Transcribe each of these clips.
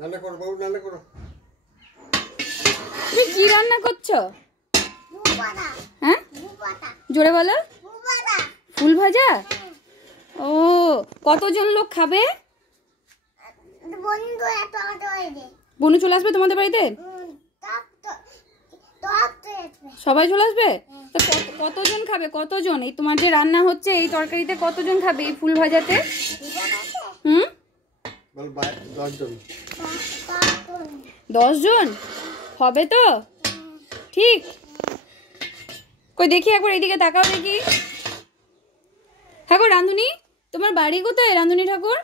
রান্না করো বাবু, রান্না করো। তুমি কি রান্না করছো? হ্যাঁ, জোরে বলো। ফুল ভাজা। ও, কতজন লোক খাবে? বনু চলে আসবে তোমাদের বাড়িতে? সবাই চলে আসবে? তো কতজন খাবে? কতজন এই তোমার যে রান্না হচ্ছে এই তরকারিতে কতজন খাবে এই ফুল ভাজাতে? 10 জন হবে তো? ঠিক। কই দেখি একবার এইদিকে তাকাও দেখি। ঠাকুর রাঁধুনি, তোমার বাড়ি কোথায় রাঁধুনি ঠাকুর?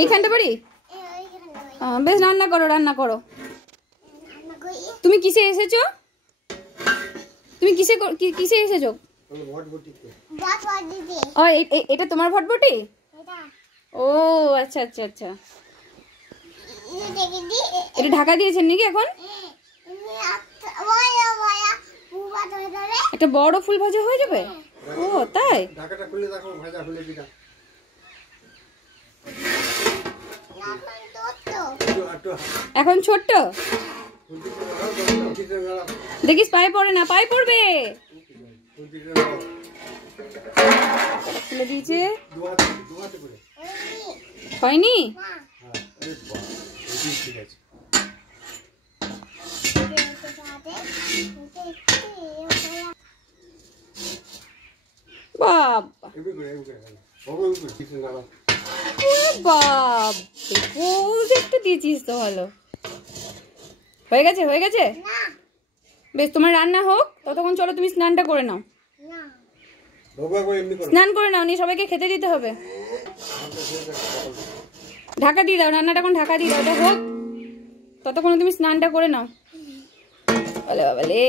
এইখানটা বাড়ি? বেশ, রান্না করো রান্না করো। তুমি কিসে এসেছো? তুমি কিসে এসেছো? ও, এটা তোমার ভটভটি? ও আচ্ছা আচ্ছা আচ্ছা। এটা ঢাকা দিয়েছেন নাকি এখন? একটা বড় ফুল ভাজা হয়ে যাবে? ও তাই? ঢাকাটা খুলে দেখো, ভাজা হলে কিনা। এখন ছোট্ট দেখিস, পায়ে পড়ে না, পায়ে পড়বে। খুলে দিয়েছে, হয়নি? বাবা একটু দিয়েছিস তো, ভালো হয়ে গেছে হয়ে গেছে। বেশ, তোমার রান্না হোক ততক্ষণ চলো তুমি স্নানটা করে নাও। স্নান করে নাও, নিয়ে সবাইকে খেতে দিতে হবে। ঢাকা দিয়ে দাও, রান্নাটা এখন ঢাকা দিয়ে দাও, ওটা হোক ততক্ষণ তুমি স্নানটা করে নাও। বলে বাবা লে।